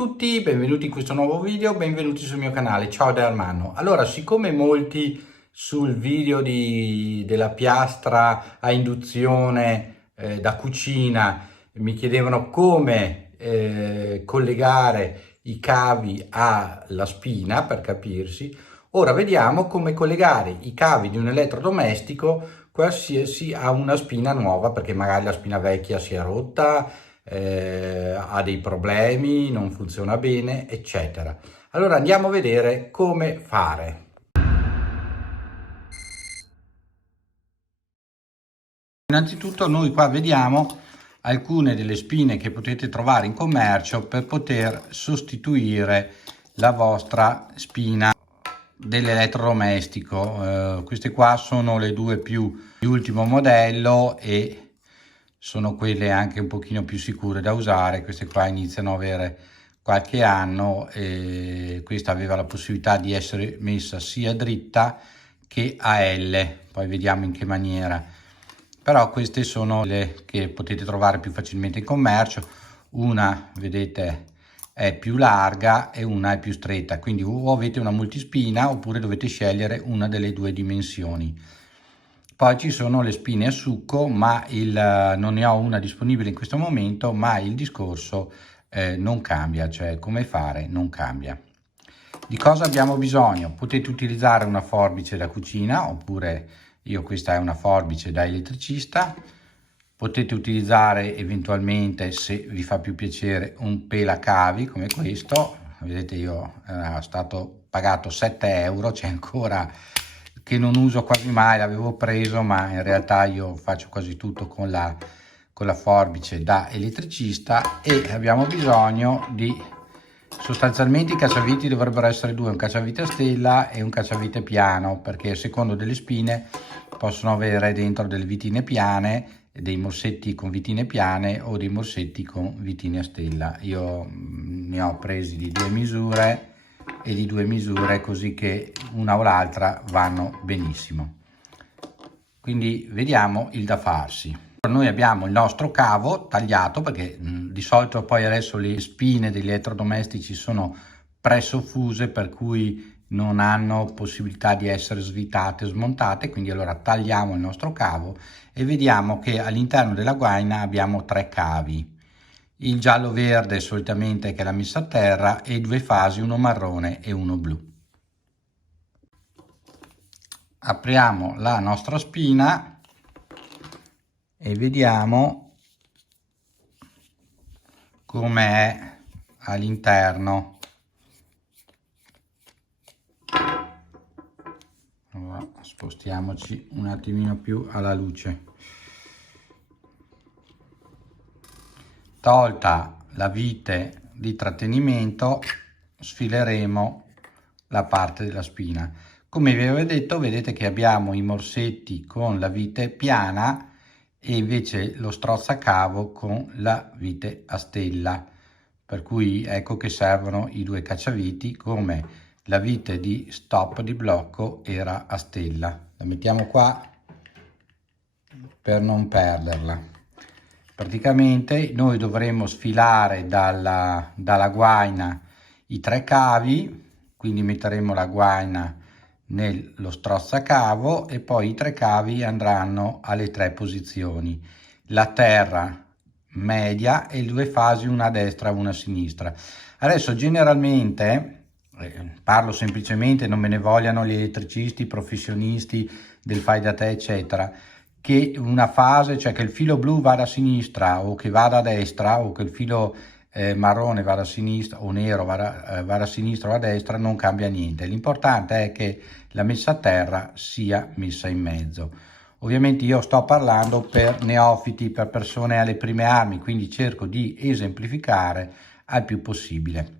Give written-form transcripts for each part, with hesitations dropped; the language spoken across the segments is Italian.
Tutti, benvenuti in questo nuovo video, benvenuti sul mio canale, ciao da Ermanno. Allora, siccome molti sul video della piastra a induzione da cucina mi chiedevano come collegare i cavi alla spina, per capirsi, ora vediamo come collegare i cavi di un elettrodomestico qualsiasi a una spina nuova, perché magari la spina vecchia si è rotta, ha dei problemi, non funziona bene, eccetera. Allora andiamo a vedere come fare. Innanzitutto noi qua vediamo alcune delle spine che potete trovare in commercio per poter sostituire la vostra spina dell'elettrodomestico. Queste qua sono le due più di ultimo modello e sono quelle anche un pochino più sicure da usare. Queste qua iniziano a avere qualche anno e questa aveva la possibilità di essere messa sia dritta che a L, poi vediamo in che maniera. Però queste sono le che potete trovare più facilmente in commercio. Una, vedete, è più larga e una è più stretta, quindi o avete una multispina oppure dovete scegliere una delle due dimensioni. Poi ci sono le spine a succo, ma non ne ho una disponibile in questo momento, ma il discorso non cambia, cioè come fare non cambia. Di cosa abbiamo bisogno? Potete utilizzare una forbice da cucina, oppure questa è una forbice da elettricista. Potete utilizzare eventualmente, se vi fa più piacere, un pelacavi come questo. Vedete, io è stato pagato 7 euro, c'è ancora, che non uso quasi mai, l'avevo preso, ma in realtà io faccio quasi tutto con la forbice da elettricista. E abbiamo bisogno di, sostanzialmente i cacciaviti dovrebbero essere due, un cacciavite a stella e un cacciavite piano, perché a secondo delle spine possono avere dentro delle vitine piane, dei morsetti con vitine piane o dei morsetti con vitine a stella. Io ne ho presi di due misure e di due misure, così che una o l'altra vanno benissimo. Quindi vediamo il da farsi. Noi abbiamo il nostro cavo tagliato, perché di solito poi adesso le spine degli elettrodomestici sono presoffuse, per cui non hanno possibilità di essere svitate o smontate, quindi allora tagliamo il nostro cavo e vediamo che all'interno della guaina abbiamo 3 cavi. Il giallo verde solitamente, che è la messa a terra, e 2 fasi, uno marrone e uno blu. Apriamo la nostra spina e vediamo com'è all'interno. Allora, spostiamoci un attimino più alla luce. Tolta la vite di trattenimento, sfileremo la parte della spina. Come vi avevo detto, vedete che abbiamo i morsetti con la vite piana e invece lo strozzacavo con la vite a stella, per cui ecco che servono i due cacciaviti, come la vite di stop, di blocco, era a stella. La mettiamo qua per non perderla. Praticamente noi dovremo sfilare dalla guaina i 3 cavi, quindi metteremo la guaina nello strozzacavo e poi i 3 cavi andranno alle 3 posizioni: la terra media e 2 fasi, una a destra e una a sinistra. Adesso generalmente, parlo semplicemente, non me ne vogliano gli elettricisti, professionisti del fai da te eccetera, che una fase, cioè che il filo blu vada a sinistra o che vada a destra, o che il filo marrone vada a sinistra o nero vada a sinistra o a destra, non cambia niente. L'importante è che la messa a terra sia messa in mezzo. Ovviamente io sto parlando per neofiti, per persone alle prime armi, quindi cerco di esemplificare al più possibile.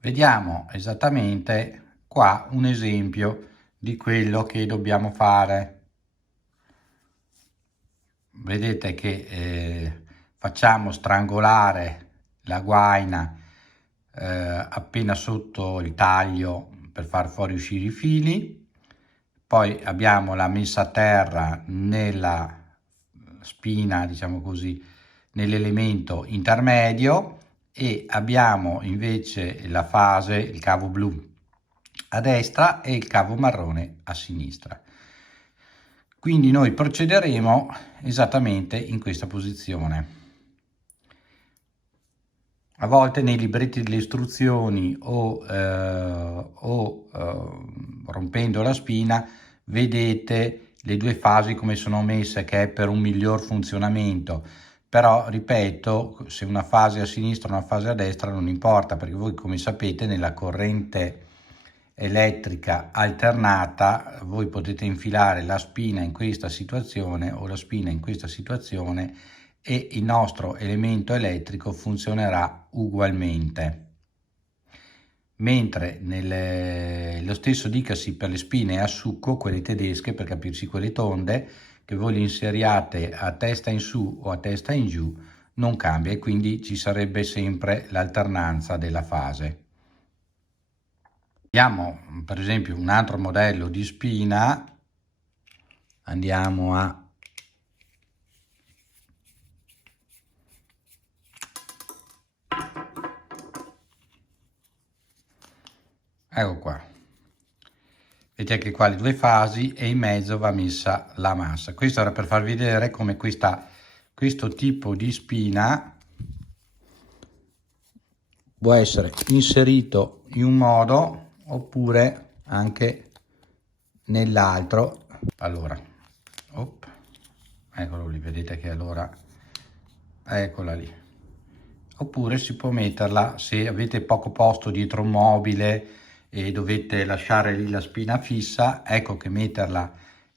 Vediamo esattamente qua un esempio di quello che dobbiamo fare. Vedete che facciamo strangolare la guaina appena sotto il taglio per far fuori uscire i fili. Poi abbiamo la messa a terra nella spina, diciamo così, nell'elemento intermedio, e abbiamo invece la fase, il cavo blu a destra e il cavo marrone a sinistra. Quindi noi procederemo esattamente in questa posizione. A volte nei libretti delle istruzioni o rompendo la spina vedete le due fasi come sono messe, che è per un miglior funzionamento, però ripeto, se una fase a sinistra o una fase a destra non importa, perché voi come sapete nella corrente elettrica alternata voi potete infilare la spina in questa situazione o la spina in questa situazione e il nostro elemento elettrico funzionerà ugualmente. Mentre lo stesso dicasi per le spine a succo, quelle tedesche, per capirci quelle tonde, che voi le inseriate a testa in su o a testa in giù, non cambia e quindi ci sarebbe sempre l'alternanza della fase. Vediamo per esempio un altro modello di spina, andiamo a ecco qua, vedete che qua le due fasi e in mezzo va messa la massa. Questo era per farvi vedere come questo tipo di spina può essere inserito in un modo oppure anche nell'altro. Allora, eccolo lì, vedete che allora, eccola lì. Oppure si può metterla, se avete poco posto dietro un mobile e dovete lasciare lì la spina fissa, ecco che metterla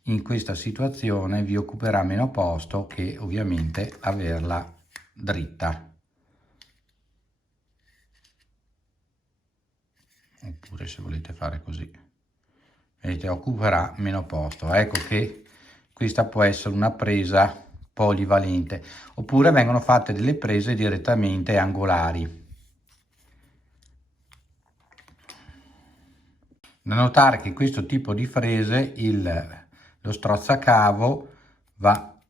in questa situazione vi occuperà meno posto che ovviamente averla dritta. Oppure se volete fare così, vedete, occuperà meno posto. Ecco che questa può essere una presa polivalente, oppure vengono fatte delle prese direttamente angolari. Da notare che questo tipo di frese lo strozzacavo va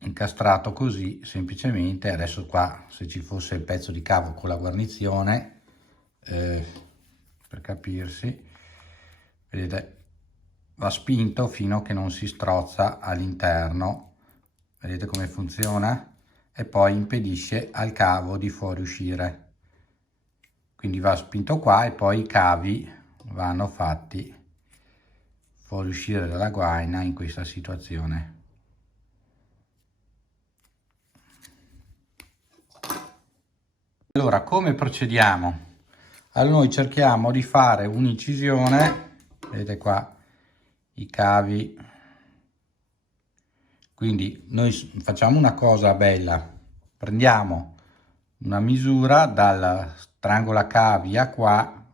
incastrato così semplicemente. Adesso qua se ci fosse il pezzo di cavo con la guarnizione, per capirsi, vedete, va spinto fino a che non si strozza all'interno, vedete come funziona, e poi impedisce al cavo di fuoriuscire. Quindi va spinto qua e poi i cavi vanno fatti fuoriuscire dalla guaina in questa situazione. Allora, come procediamo? Allora, noi cerchiamo di fare un'incisione, vedete qua i cavi, quindi noi facciamo una cosa bella, prendiamo una misura dal strangola cavi a qua,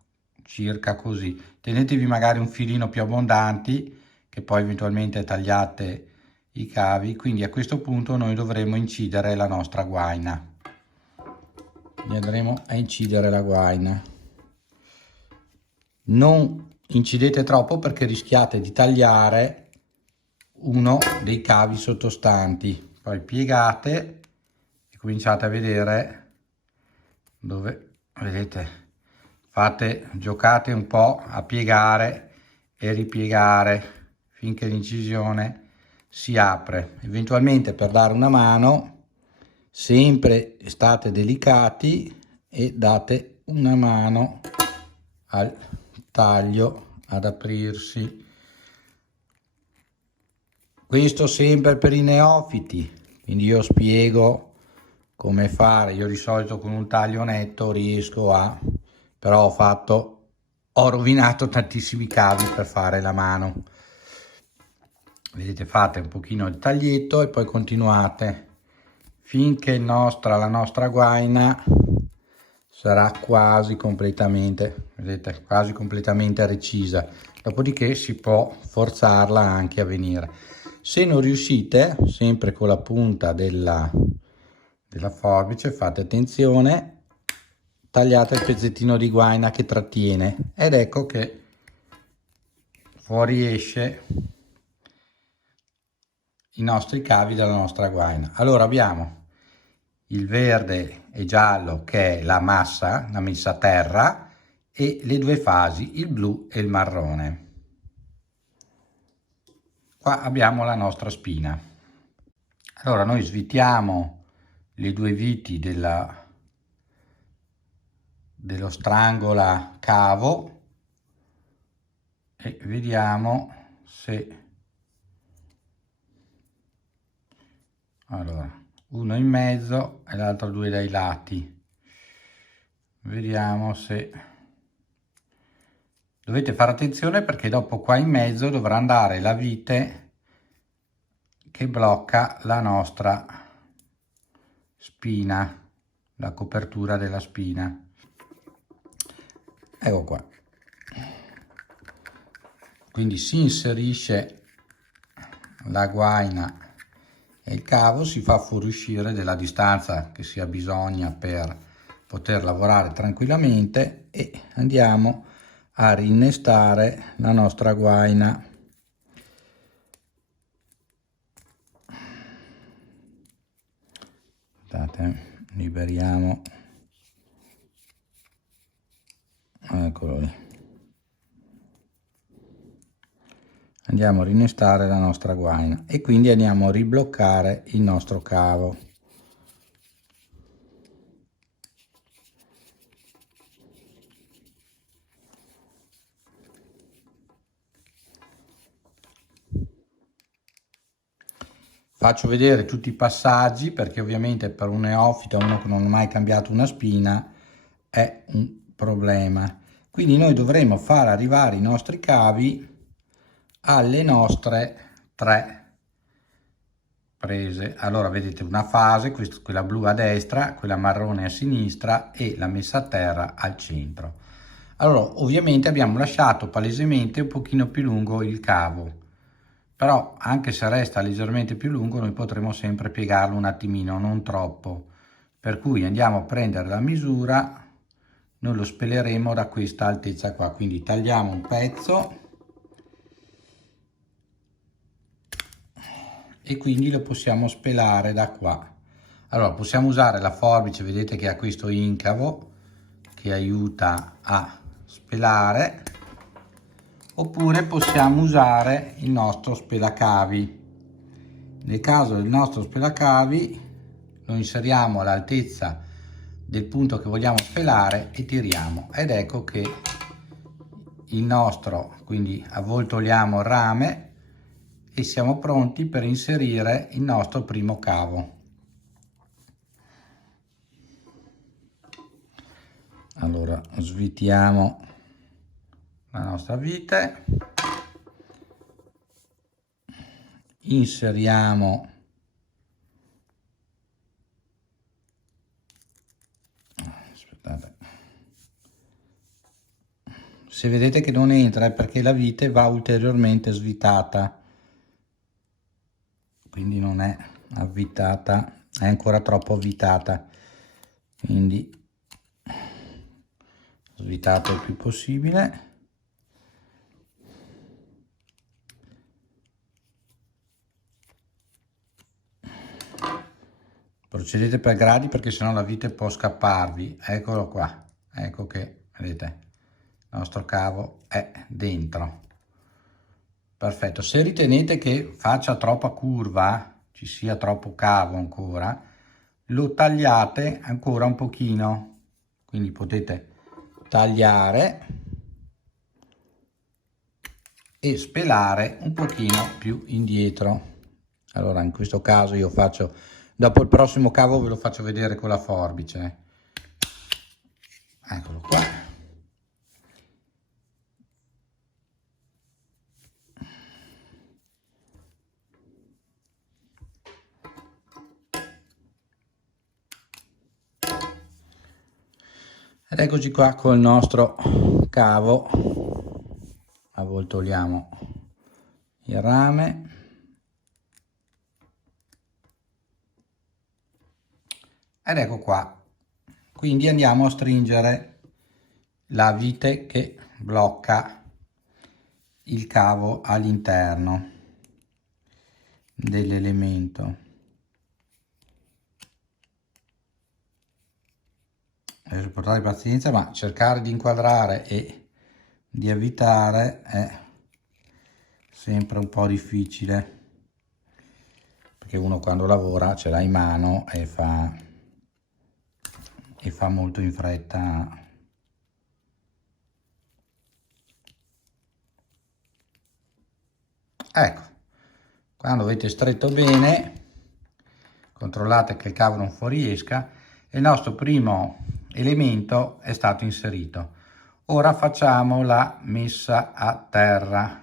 circa così, tenetevi magari un filino più abbondanti che poi eventualmente tagliate i cavi. Quindi a questo punto noi dovremo incidere la nostra guaina, quindi andremo a incidere la guaina. Non incidete troppo perché rischiate di tagliare uno dei cavi sottostanti, poi piegate e cominciate a vedere dove, vedete, giocate un po' a piegare e ripiegare finché l'incisione si apre. Eventualmente, per dare una mano, sempre state delicati e date una mano al taglio ad aprirsi. Questo sempre per i neofiti, quindi io spiego come fare. Io di solito con un taglio netto riesco a, però ho rovinato tantissimi cavi per fare la mano. Vedete, fate un pochino di taglietto e poi continuate finché la nostra guaina sarà quasi completamente, vedete, quasi completamente recisa. Dopodiché si può forzarla anche a venire. Se non riuscite, sempre con la punta della forbice, fate attenzione, tagliate il pezzettino di guaina che trattiene ed ecco che fuoriesce i nostri cavi dalla nostra guaina. Allora abbiamo il verde e giallo che è la massa, la messa a terra, e le due fasi, il blu e il marrone. Qua abbiamo la nostra spina. Allora noi svitiamo le due viti dello strangola cavo e vediamo se, allora, uno in mezzo e l'altro due dai lati. Vediamo se, dovete fare attenzione perché dopo qua in mezzo dovrà andare la vite che blocca la nostra spina, la copertura della spina. Ecco qua. Quindi si inserisce la guaina e il cavo, si fa fuoriuscire della distanza che si ha bisogno per poter lavorare tranquillamente e andiamo a rinnestare la nostra guaina. Aspettate, liberiamo, eccolo lì. Andiamo a rinnestare la nostra guaina e quindi andiamo a ribloccare il nostro cavo. Faccio vedere tutti i passaggi perché ovviamente per un neofita, uno che non ha mai cambiato una spina, è un problema. Quindi noi dovremo far arrivare i nostri cavi alle nostre 3 prese. Allora vedete una fase, quella blu a destra, quella marrone a sinistra e la messa a terra al centro. Allora ovviamente abbiamo lasciato palesemente un pochino più lungo il cavo, però anche se resta leggermente più lungo noi potremo sempre piegarlo un attimino, non troppo, per cui andiamo a prendere la misura, noi lo speleremo da questa altezza qua, quindi tagliamo un pezzo e quindi lo possiamo spelare da qua. Allora possiamo usare la forbice, vedete che ha questo incavo che aiuta a spelare, oppure possiamo usare il nostro spelacavi. Nel caso del nostro spelacavi lo inseriamo all'altezza del punto che vogliamo spelare e tiriamo, ed ecco che il nostro, quindi avvoltoliamo il rame e siamo pronti per inserire il nostro primo cavo. Allora svitiamo la nostra vite, inseriamo se vedete che non entra è perché la vite va ulteriormente svitata, quindi non è avvitata, è ancora troppo avvitata, quindi svitate il più possibile. Procedete per gradi perché sennò la vite può scapparvi. Eccolo qua, ecco che vedete il nostro cavo è dentro. Perfetto. Se ritenete che faccia troppa curva, ci sia troppo cavo ancora, lo tagliate ancora un pochino, quindi potete tagliare e spelare un pochino più indietro. Allora in questo caso io faccio, dopo il prossimo cavo ve lo faccio vedere con la forbice. Eccolo qua. Ed eccoci qua col nostro cavo, avvoltoliamo il rame ed ecco qua, quindi andiamo a stringere la vite che blocca il cavo all'interno dell'elemento. deve portare pazienza, ma cercare di inquadrare e di evitare è sempre un po' difficile, perché uno quando lavora ce l'ha in mano e fa molto in fretta. Ecco, quando avete stretto bene, controllate che il cavo non fuoriesca e il nostro primo elemento è stato inserito. Ora facciamo la messa a terra.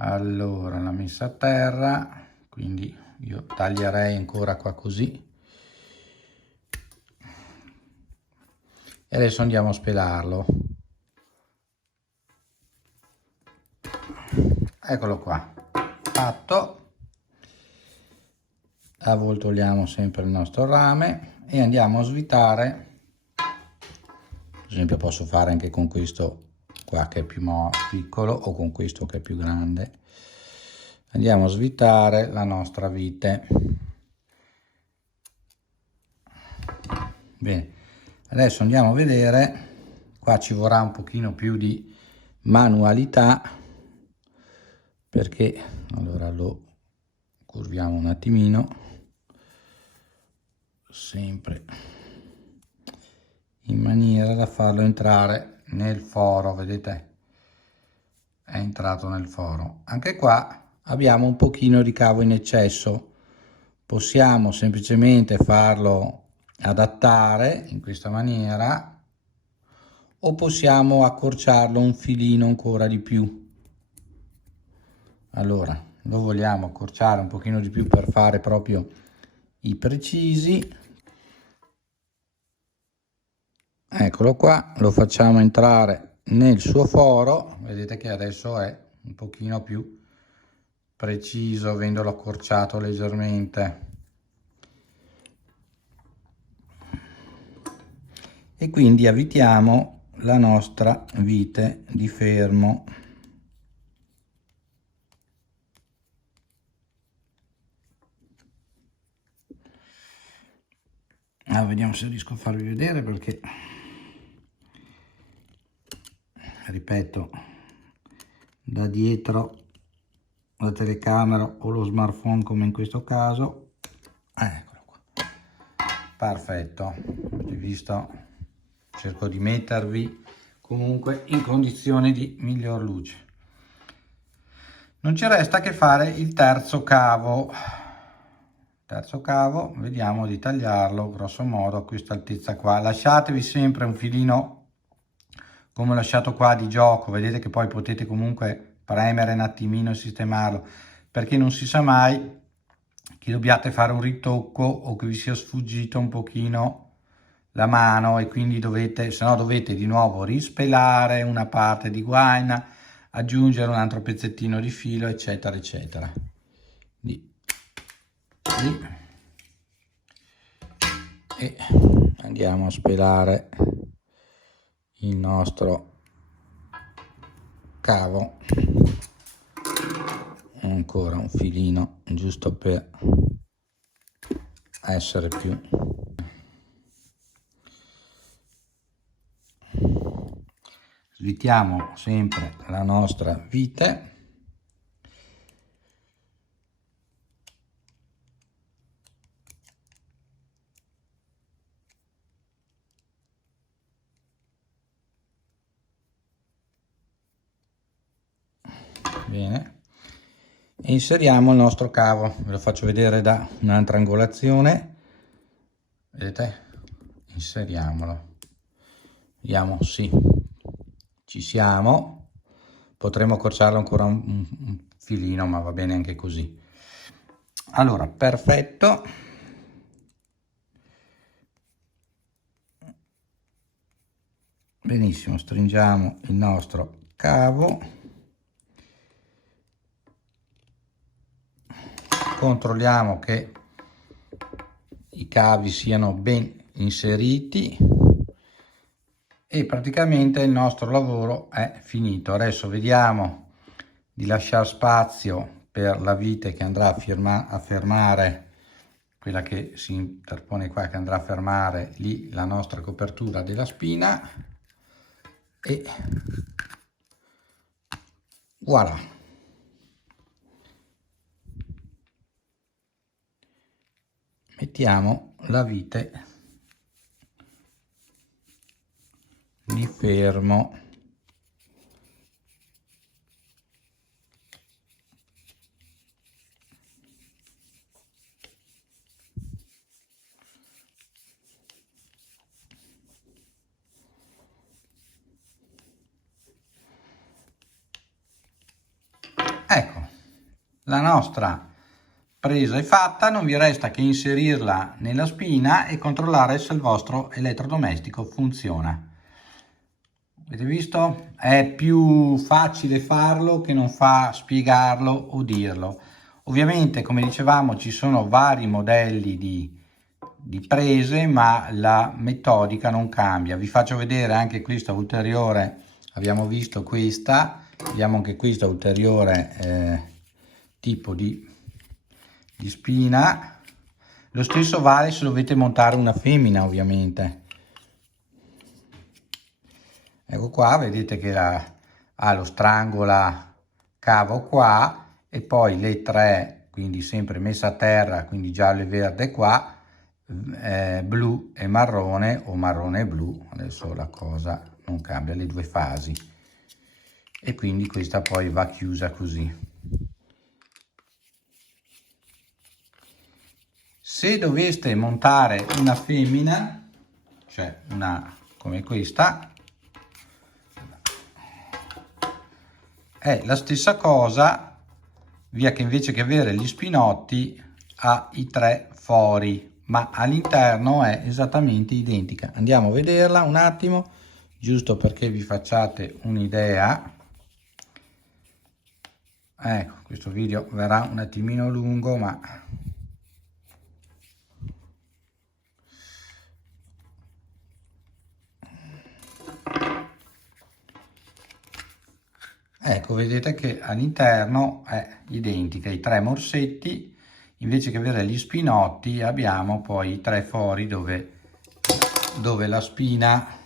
Allora, la messa a terra, quindi io taglierei ancora qua così. E adesso andiamo a spelarlo. Eccolo qua, fatto. Avvoltoliamo sempre il nostro rame e andiamo a svitare. Per esempio posso fare anche con questo qua che è più piccolo o con questo che è più grande. Andiamo a svitare la nostra vite. Bene, adesso andiamo a vedere, qua ci vorrà un pochino più di manualità, perché allora lo curviamo un attimino, sempre in maniera da farlo entrare nel foro. Vedete, è entrato nel foro. Anche qua abbiamo un pochino di cavo in eccesso, possiamo semplicemente farlo adattare in questa maniera o possiamo accorciarlo un filino ancora di più. Allora lo vogliamo accorciare un pochino di più per fare proprio i precisi. Eccolo qua, lo facciamo entrare nel suo foro. Vedete che adesso è un pochino più preciso avendolo accorciato leggermente. E quindi avvitiamo la nostra vite di fermo. Vediamo se riesco a farvi vedere, perché ripeto, da dietro la telecamera o lo smartphone come in questo caso, eccolo qua, perfetto. Avete visto? Cerco di mettervi comunque in condizioni di miglior luce. Non ci resta che fare il terzo cavo. Vediamo di tagliarlo grosso modo a questa altezza qua. Lasciatevi sempre un filino come ho lasciato qua di gioco, vedete che poi potete comunque premere un attimino e sistemarlo, perché non si sa mai che dobbiate fare un ritocco o che vi sia sfuggito un pochino la mano e quindi dovete, se no dovete di nuovo rispelare una parte di guaina, aggiungere un altro pezzettino di filo, eccetera eccetera. E andiamo a spelare il nostro cavo, ancora un filino giusto per essere più svitiamo sempre la nostra vite. Bene, e inseriamo il nostro cavo. Ve lo faccio vedere da un'altra angolazione. Vedete? Inseriamolo. Vediamo, sì, ci siamo. Potremmo accorciarlo ancora un filino, ma va bene anche così. Allora, perfetto. Benissimo, stringiamo il nostro cavo. Controlliamo che i cavi siano ben inseriti e praticamente il nostro lavoro è finito. Adesso vediamo di lasciare spazio per la vite che andrà a fermare quella che si interpone qua, che andrà a fermare lì la nostra copertura della spina, e voilà. Mettiamo la vite di fermo. Ecco, la nostra presa è fatta, non vi resta che inserirla nella spina e controllare se il vostro elettrodomestico funziona. Avete visto? È più facile farlo che non fa spiegarlo o dirlo. Ovviamente, come dicevamo, ci sono vari modelli di prese, ma la metodica non cambia. Vi faccio vedere anche questa ulteriore, abbiamo visto questa, vediamo anche questa ulteriore tipo di spina. Lo stesso vale se dovete montare una femmina, ovviamente. Ecco qua, vedete che ha lo strangola cavo qua, e poi le tre, quindi sempre messa a terra, quindi giallo e verde qua, blu e marrone, o marrone e blu, adesso la cosa non cambia, le due fasi, e quindi questa poi va chiusa così. Se doveste montare una femmina, cioè una come questa, è la stessa cosa, via che invece che avere gli spinotti ha i tre fori, ma all'interno è esattamente identica. Andiamo a vederla un attimo, giusto perché vi facciate un'idea. Ecco, questo video verrà un attimino lungo, ma ecco, vedete che all'interno è identica, i tre morsetti, invece che avere gli spinotti abbiamo poi i tre fori dove la spina,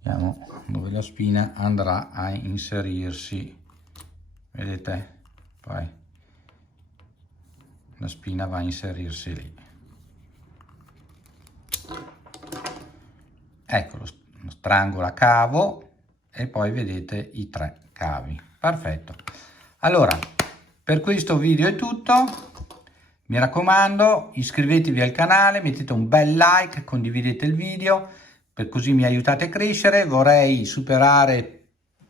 vediamo, dove la spina andrà a inserirsi, vedete, poi la spina va a inserirsi lì. Ecco lo strangolo a cavo, e poi vedete i tre cavi. Perfetto. Allora, per questo video è tutto. Mi raccomando, iscrivetevi al canale, mettete un bel like, condividete il video, per così mi aiutate a crescere. Vorrei superare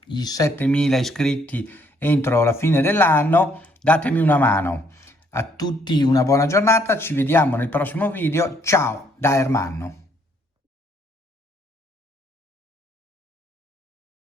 i 7.000 iscritti entro la fine dell'anno. Datemi una mano. A tutti una buona giornata, ci vediamo nel prossimo video. Ciao da Ermanno.